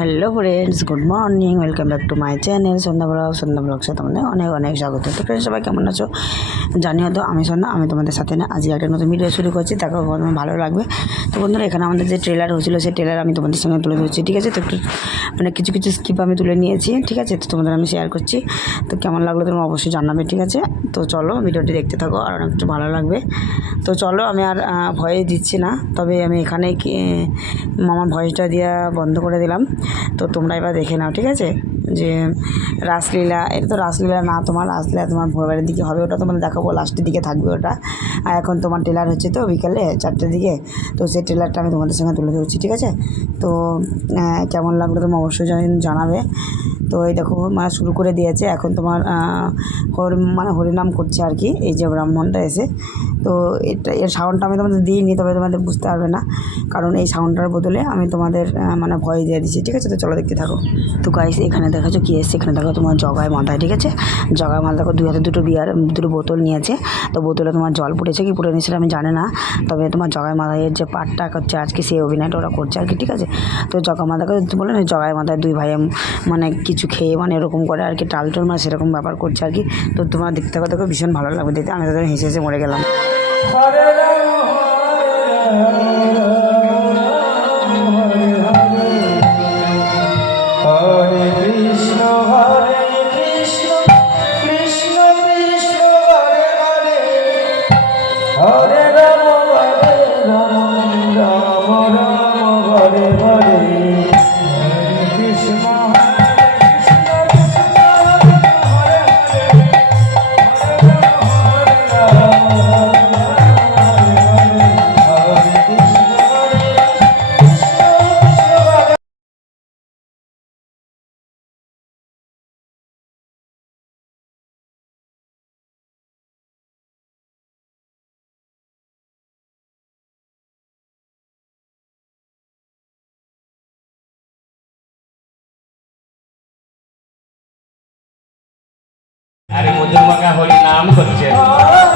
Hello friends, good morning, welcome back to my channel Sandhya blog, Sandhya ব্লগসে তোমাদের অনেক অনেক স্বাগত। তো ফ্রেন্ডস সবাই কেমন আছো? জানি হয়তো আমি সন্ধ্যা, আমি তোমাদের সাথে না, আজকে একটা নতুন ভিডিও শুরু করছি তাকে তোমার ভালো লাগবে। তো বন্ধুরা, এখানে আমাদের যে ট্রেলার হয়েছিল, সেই ট্রেলার আমি তোমাদের সঙ্গে তুলে ধরছি, ঠিক আছে? তো একটু মানে কিছু কিছু স্কিপ আমি তুলে নিয়েছি, ঠিক আছে? তো তোমাদের আমি শেয়ার করছি। তো কেমন লাগল তোমরা অবশ্যই জানাবে, ঠিক আছে? তো চলো ভিডিওটি দেখতে থাকো, আর অনেক ভালো লাগবে। তো চলো, আমি আর ভয়ে দিচ্ছি না, তবে আমি এখানে মামার ভয়েসটা দেওয়া বন্ধ করে দিলাম। তো তোমরা এবার দেখে নাও, ঠিক আছে? যে রাসলীলা, এটা তো রাসলীলা না, তোমার রাসলীলা তোমার ভোরবেলার দিকে হবে, ওটা তোমাদের দেখাবো, লাস্টের দিকে থাকবে ওটা। আর এখন তোমার টেলার হচ্ছে তো বিকালে চারটের দিকে, তো সেই টেলারটা আমি তোমাদের সঙ্গে তুলে ধরছি, ঠিক আছে? তো কেমন লাগল তুমি অবশ্যই জানাবে। তো এই দেখো মানে শুরু করে দিয়েছে। এখন তোমার হরি মানে হরিনাম করছে আর কি, এই যে ব্রাহ্মণটা এসে। তো এটা, এর সাউন্ডটা আমি তোমাদের দিইনি, তবে তোমাদের বুঝতে পারবে না। কারণ এই সাউন্ডটার বদলে আমি তোমাদের মানে ভয় দিয়ে দিচ্ছি, ঠিক আছে? তো চলো দেখতে থাকো। তো গাইস এখানে দেখাচ্ছ কি এসছে, এখানে দেখো তোমার জগায় মাথায়, ঠিক আছে? জগায় মাথা দেখো দুই হাতে দুটো বিয়ার দুটো বোতল নিয়েছে। তো বোতলে তোমার জল পড়েছে কি পড়ে নিয়েছিল আমি জানি না। তবে তোমার জগায় মাথায় যে পাটটা হচ্ছে আজকে, সেই অভিনয়টা ওরা করছে আর কি, ঠিক আছে? তো জগা মাথাকে বলে না, জগায় মাথায় দুই ভাই মানে কিছু খেয়ে মানে এরকম করে আর কি টাল টাল মানে সেরকম ব্যাপার করছে আর কি। তো তোমার দেখতে থাকো দেখো ভীষণ ভালো লাগবে দেখতে। আমি তাদের হেসে হেসে মরে গেলাম। আরে মধুর মাখা হরি নাম করছে হরে